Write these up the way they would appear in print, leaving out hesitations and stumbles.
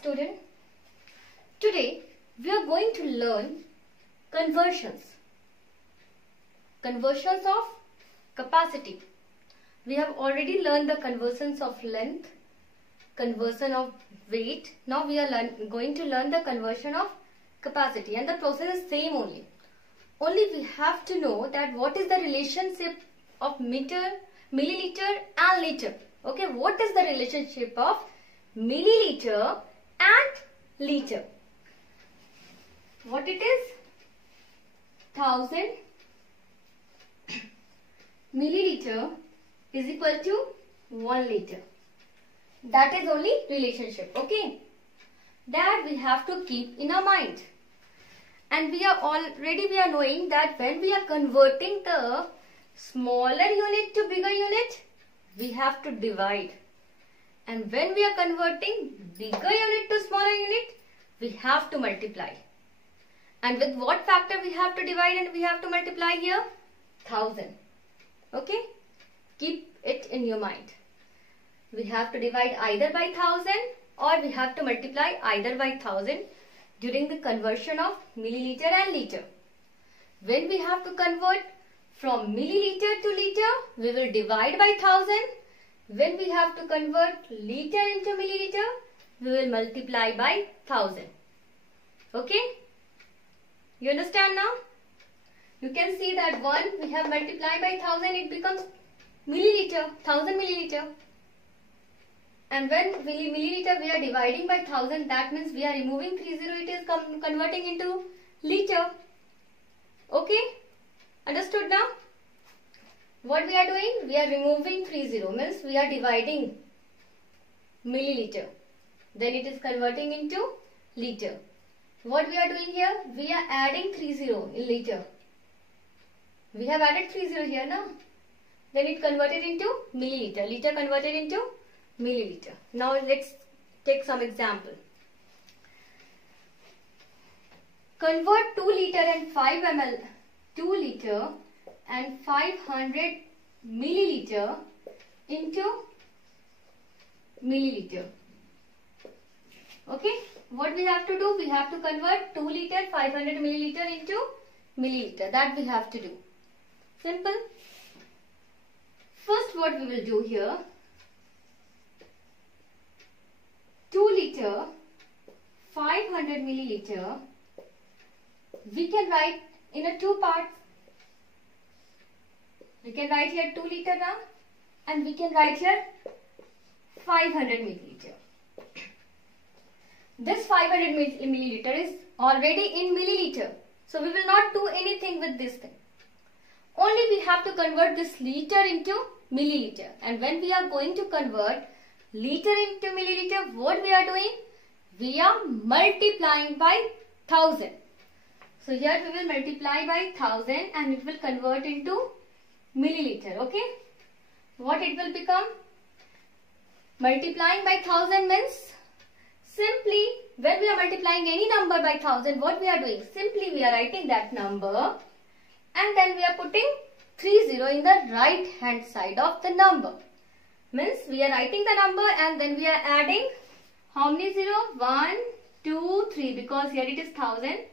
student. Today we are going to learn conversions. Conversions of capacity. We have already learned the conversions of length, conversion of weight. Now we are going to learn the conversion of capacity, and the process is same only. Only we have to know that what is the relationship of meter, milliliter and liter. Okay, what is the relationship of milliliter and liter? What it is? 1000 milliliter is equal to 1 liter. That is only relationship. Okay, that we have to keep in our mind. And we are knowing that when we are converting the smaller unit to bigger unit, we have to divide. And when we are converting bigger unit to smaller unit, we have to multiply. And with what factor we have to divide and we have to multiply here? 1000. Okay? Keep it in your mind. We have to divide either by 1000 or we have to multiply either by 1000 during the conversion of milliliter and liter. When we have to convert from milliliter to liter, we will divide by 1000. When we have to convert liter into milliliter, we will multiply by 1000. Okay? You understand now? You can see that we have multiplied by 1000, it becomes milliliter, 1000 milliliter. And when milliliter we are dividing by 1000, that means we are removing 30, it is converting into liter. Okay? Understood now? What we are doing? We are removing 30, means we are dividing milliliter. Then it is converting into liter. What we are doing here? We are adding 30 in liter. We have added 30 here now. Then it converted into milliliter. Liter converted into milliliter. Now let's take some example. Convert 2 liter and 5 ml, 2 liter and 500 milliliter into milliliter. Okay, what we have to do? We have to convert 2 liter 500 milliliter into milliliter. That we have to do. Simple. First, what we will do here? 2 liter 500 milliliter. We can write in a 2 parts. We can write here 2 liter now, and we can write here 500 milliliter. This 500 milliliter is already in milliliter. So we will not do anything with this thing. Only we have to convert this liter into milliliter. And when we are going to convert liter into milliliter, what we are doing? We are multiplying by 1000. So here we will multiply by 1000 and it will convert into milliliter. Okay? What it will become? Multiplying by 1000 means simply when we are multiplying any number by 1000, what we are doing? Simply we are writing that number and then we are putting 30 in the right hand side of the number. Means we are writing the number and then we are adding how many 0? 1, 2, 3, because here it is 1000.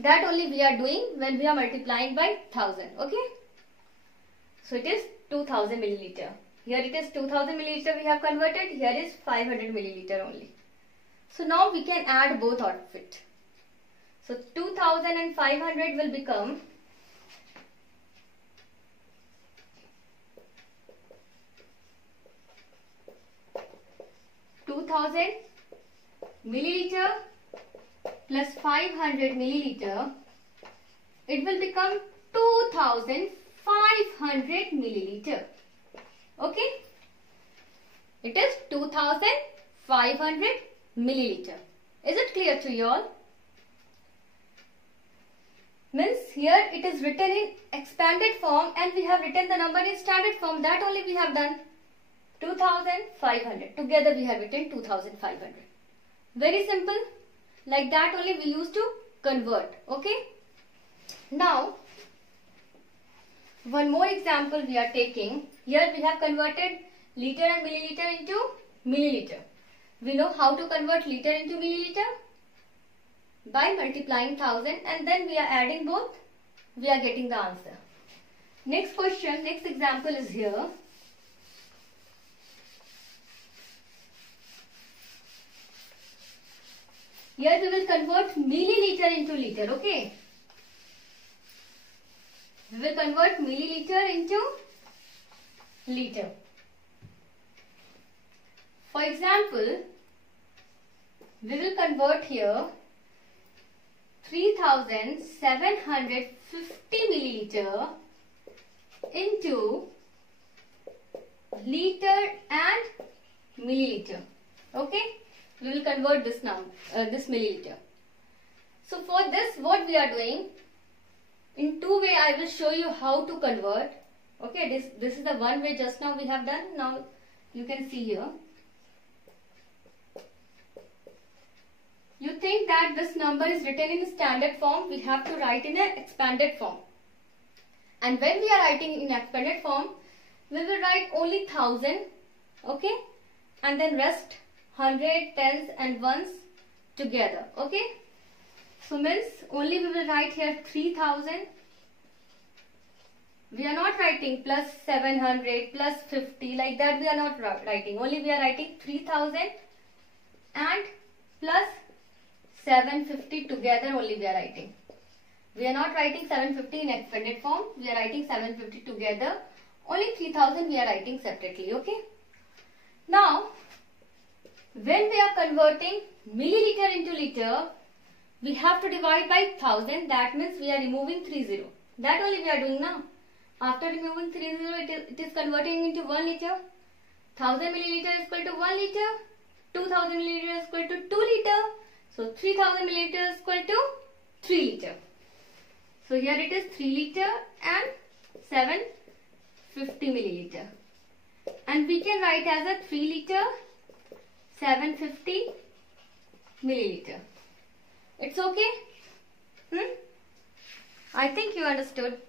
That only we are doing when we are multiplying by 1000. Okay? So it is 2000 milliliter. Here it is 2000 milliliter we have converted. Here is 500 milliliter only. So now we can add both of it. So 2000 and 500 will become 2000 milliliter plus 500 milliliter. It will become 2500 milliliter. Okay? It is 2500 milliliter. Is it clear to you all? Means here it is written in expanded form and we have written the number in standard form. That only we have done. 2500. Together we have written 2500. Very simple. Like that only we used to convert. Okay? Now, one more example we are taking. Here we have converted liter and milliliter into milliliter. We know how to convert liter into milliliter by multiplying 1000 and then we are adding both. We are getting the answer. Next question, next example is here. Here we will convert milliliter into liter, okay? We will convert milliliter into liter. For example, we will convert here 3750 milliliter into liter and milliliter. Okay, we will convert this this milliliter. So for this, what we are doing, in two ways I will show you how to convert. Okay, this is the one way just now we have done. Now you can see here. You think that this number is written in standard form, we have to write in an expanded form. And when we are writing in expanded form, we will write only 1000, okay? And then rest 100, tens and ones together, okay? So means only we will write here 3000. We are not writing plus 700, plus 50, like that we are not writing. Only we are writing 3000 and plus 750 together only we are writing. We are not writing 750 in expanded form. We are writing 750 together. Only 3000 we are writing separately, okay? Now, when we are converting milliliter into liter, we have to divide by 1000. That means we are removing 30. That only we are doing now. After removing 30, it is converting into 1 liter. 1000 milliliter is equal to 1 liter. 2000 milliliter is equal to 2 liter. So 3000 milliliter is equal to 3 liter. So here it is 3 liter and 750 milliliter. And we can write as a 3 liter 750 milliliter. It's okay? I think you understood.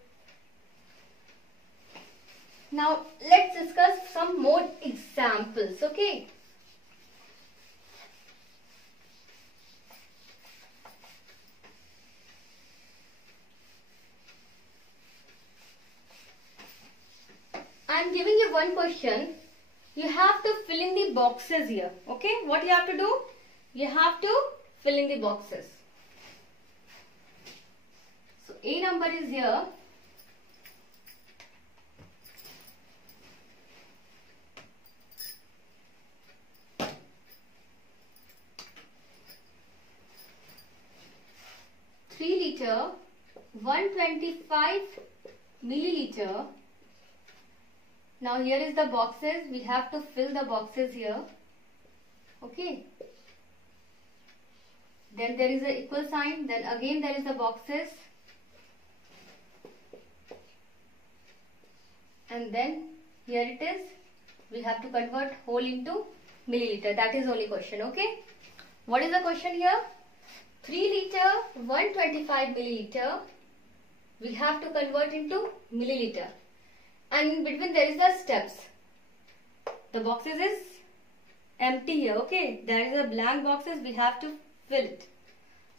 Now let's discuss some more examples, okay? I am giving you one question. You have to fill in the boxes here. Okay, what you have to do? You have to fill in the boxes. So A number is here. Liter, 125 milliliter. Now here is the boxes. We have to fill the boxes here. Okay. Then there is a equal sign. Then again there is the boxes. And then here it is. We have to convert whole into milliliter. That is only question. Okay. What is the question here? 3 liter, 125 milliliter. We have to convert into milliliter. And in between there is the steps. The boxes is empty here. Okay. There is a blank boxes. We have to fill it.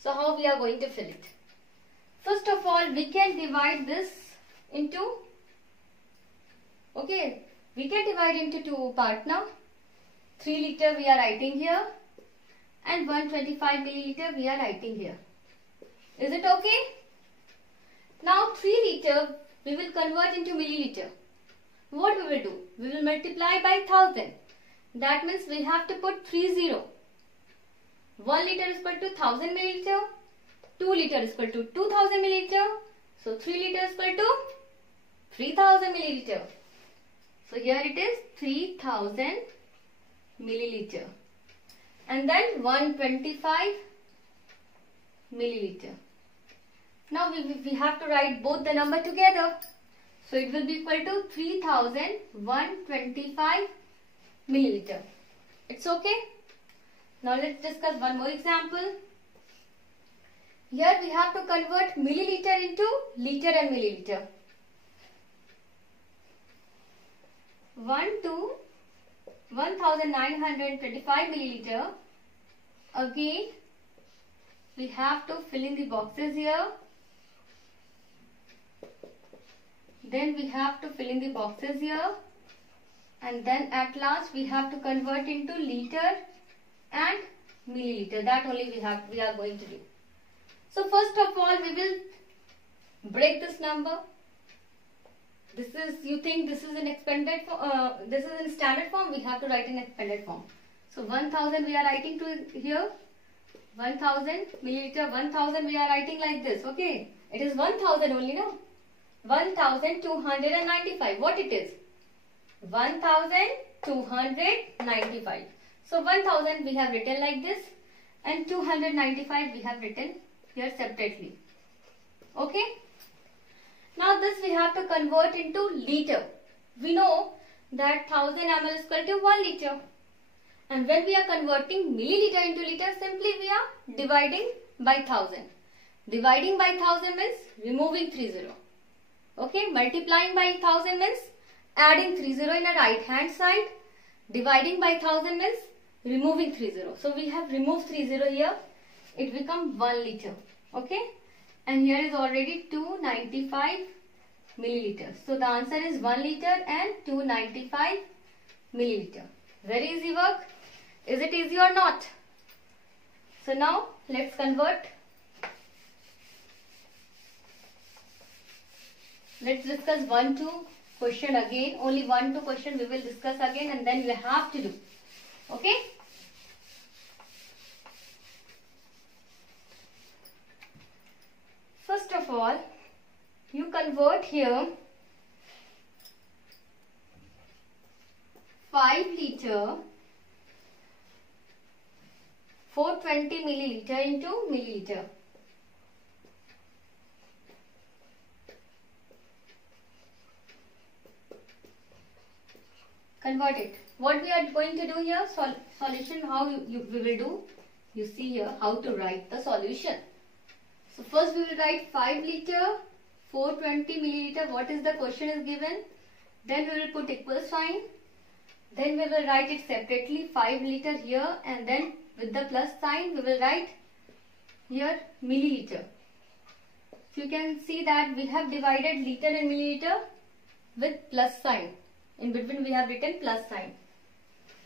So how we are going to fill it? First of all, we can divide this into, okay, we can divide into two parts now. 3 liter we are writing here and 125 milliliter we are writing here. Is it okay? Now 3 liter we will convert into milliliter. What we will do? We will multiply by 1000. That means we have to put 30. 1 liter is equal to 1000 milliliter. 2 liter is equal to 2000 milliliter. So 3 liter is equal to 3000 milliliter. So here it is 3000 milliliter. And then 125 milliliter. Now we have to write both the number together. So it will be equal to 3125 milliliter. It's okay? Now let's discuss one more example. Here we have to convert milliliter into liter and milliliter. 1 to 1925 milliliter. Again, we have to fill in the boxes here. Then we have to fill in the boxes here. And then at last we have to convert into liter and milliliter. That only we are going to do. So first of all, we will break this number. This is, you think this is in expanded form, this is in standard form, we have to write in expanded form. So 1000 we are writing to here, 1000 milliliter, 1000 we are writing like this, okay. It is 1000 only, no? 1295, what it is? 1295. So 1000 we have written like this and 295 we have written here separately, okay. Now this we have to convert into liter. We know that 1000 ml is equal to 1 liter. And when we are converting milliliter into liter, simply we are dividing by 1000. Dividing by 1000 means removing 30. Okay, multiplying by 1000 means adding 30 in the right hand side. Dividing by 1000 means removing 30. So we have removed 30 here. It becomes 1 liter. Okay. And here is already 295 milliliters. So the answer is 1 liter and 295 milliliter. Very easy work. Is it easy or not? So now let's convert. Let's discuss 1-2 question again. Only 1-2 question we will discuss again and then we have to do. Okay. First of all, you convert here 5 liter 420 milliliter into milliliter. Convert it. What we are going to do here, solution, how we will do. You see here how to write the solution. So first we will write 5 liter 420 milliliter. What is the question is given. Then we will put equal sign. Then we will write it separately 5 liter here and then with the plus sign we will write here milliliter. So you can see that we have divided liter and milliliter with plus sign. In between we have written plus sign.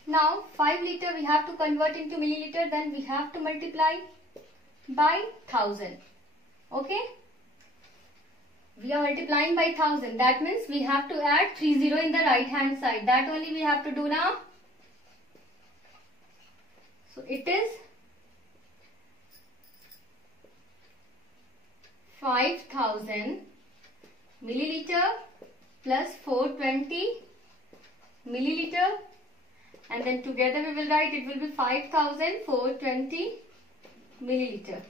Now 5 liter we have to convert into milliliter, then we have to multiply by 1000. Okay. We are multiplying by 1000. That means we have to add 30 in the right hand side. That only we have to do now. So it is 5000 milliliter plus 420 milliliter, and then together we will write it will be 5420 milliliter.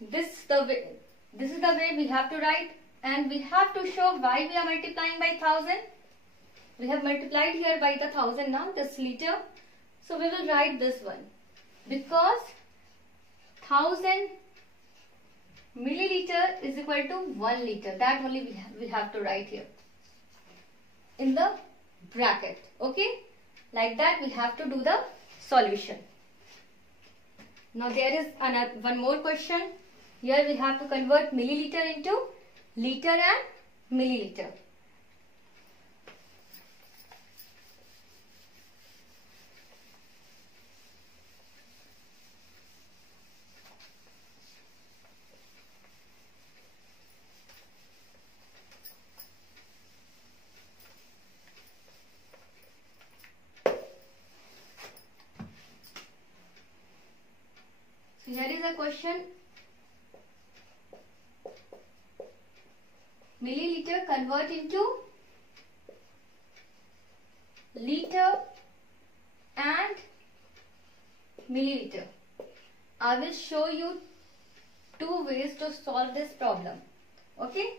This is the way we have to write, and we have to show why we are multiplying by 1000. We have multiplied here by the 1000 now, this liter. So we will write this one because 1000 milliliter is equal to 1 liter. That only we have to write here in the bracket. Okay, like that we have to do the solution. Now there is one more question. Here we have to convert milliliter into liter and milliliter. So here is a question. Milliliter convert into liter and milliliter. I will show you 2 ways to solve this problem. Okay?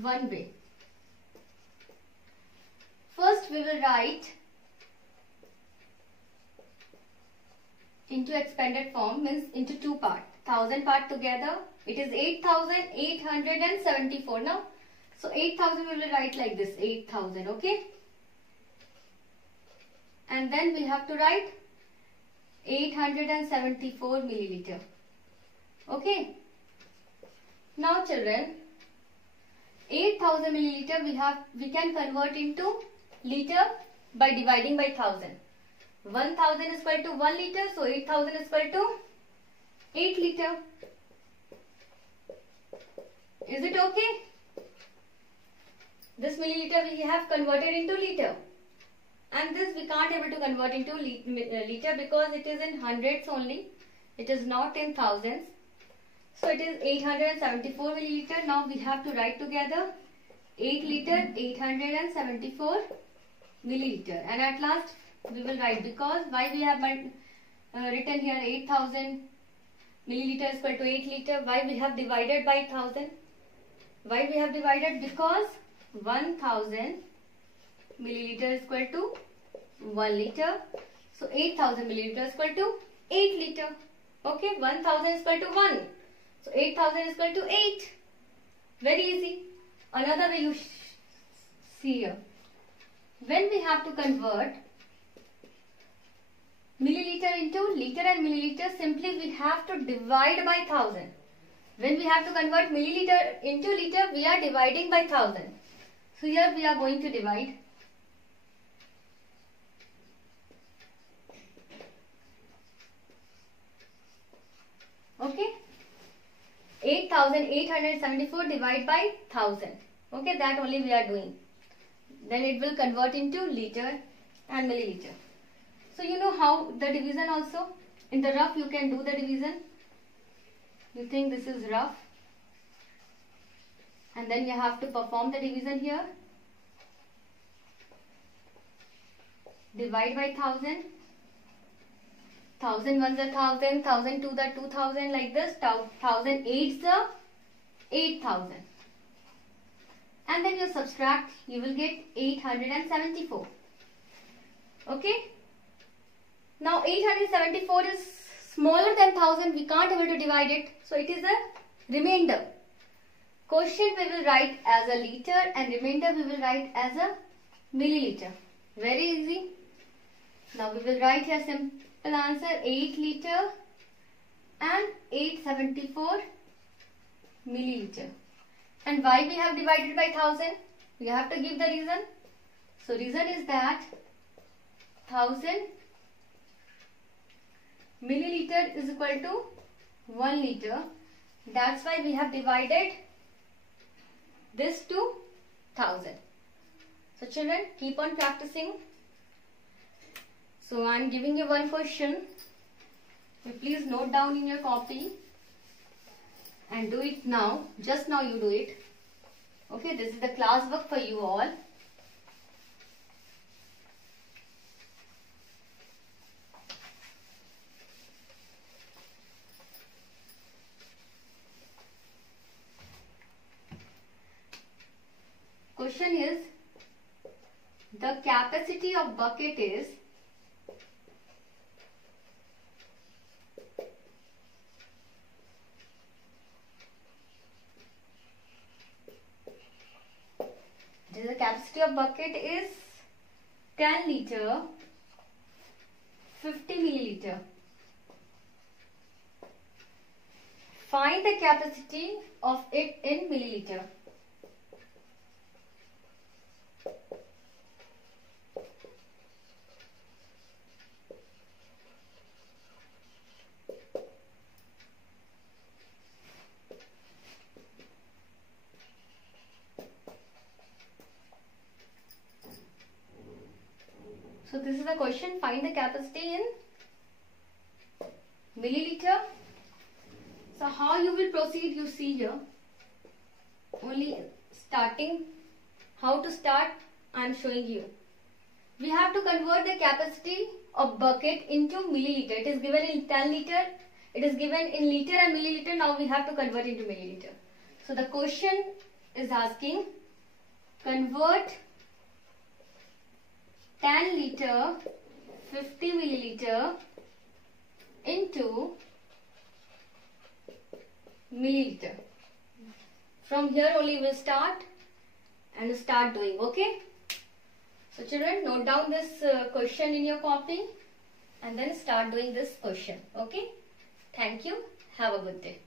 One way. First we will write into expanded form, means into 2 parts. 1000 part together, it is 8874 now. So 8000 we will write like this, 8000, okay. and then we have to write 874 milliliter. Okay. Now children, 8000 milliliter we can convert into liter by dividing by 1000. 1000 is equal to 1 liter, so 8000 is equal to 8 liter. Is it okay? This milliliter we have converted into liter, and this we can't able to convert into liter because it is in hundreds only. It is not in thousands. So it is 874 milliliter. Now we have to write together 8 liter 874 milliliter, and at last we will write, because why we have written here 8000 milliliter is equal to 8 liter. Why we have divided by 1000? Why we have divided? Because 1000 milliliter is equal to 1 liter. So 8000 milliliter is equal to 8 liter. Okay, 1000 is equal to 1. So 8000 is equal to 8. Very easy. Another way you see here. When we have to convert milliliter into liter and milliliter, simply we have to divide by 1000. When we have to convert milliliter into liter, we are dividing by 1000. So here we are going to divide. Okay. 8874 divided by 1000. Okay, that only we are doing. Then it will convert into liter and milliliter. So you know how the division also. In the rough you can do the division. You think this is rough. And then you have to perform the division here. Divide by 1000. 1000 ones are 1000, 1000 twos are 2000, like this. 1000 eights are 8000. And then you subtract, you will get 874. Okay. Now 874 is smaller than 1000. We can't able to divide it. So it is a remainder. Quotient we will write as a liter and remainder we will write as a milliliter. Very easy. Now we will write here simple answer 8 liter and 874 milliliter. And why we have divided by 1000? We have to give the reason. So reason is that 1000 milliliter is equal to 1 liter. That's why we have divided this to 1000. So children, keep on practicing. So I am giving you one question. You please note down in your copy and do it now. Just now you do it. Okay, this is the class work for you all. Question is, the capacity of bucket is the capacity of bucket is 10 liter 50 milliliter. Find the capacity of it in milliliter. So this is the question, find the capacity in milliliter. So how you will proceed, you see here. Only starting, how to start I am showing you. We have to convert the capacity of bucket into milliliter. It is given in 10 liter. It is given in liter and milliliter. Now we have to convert into milliliter. So the question is asking, convert 10 liter 50 milliliter into milliliter. From here only we will start and start doing. Okay. So children, note down this question in your copy and then start doing this question. Okay. Thank you. Have a good day.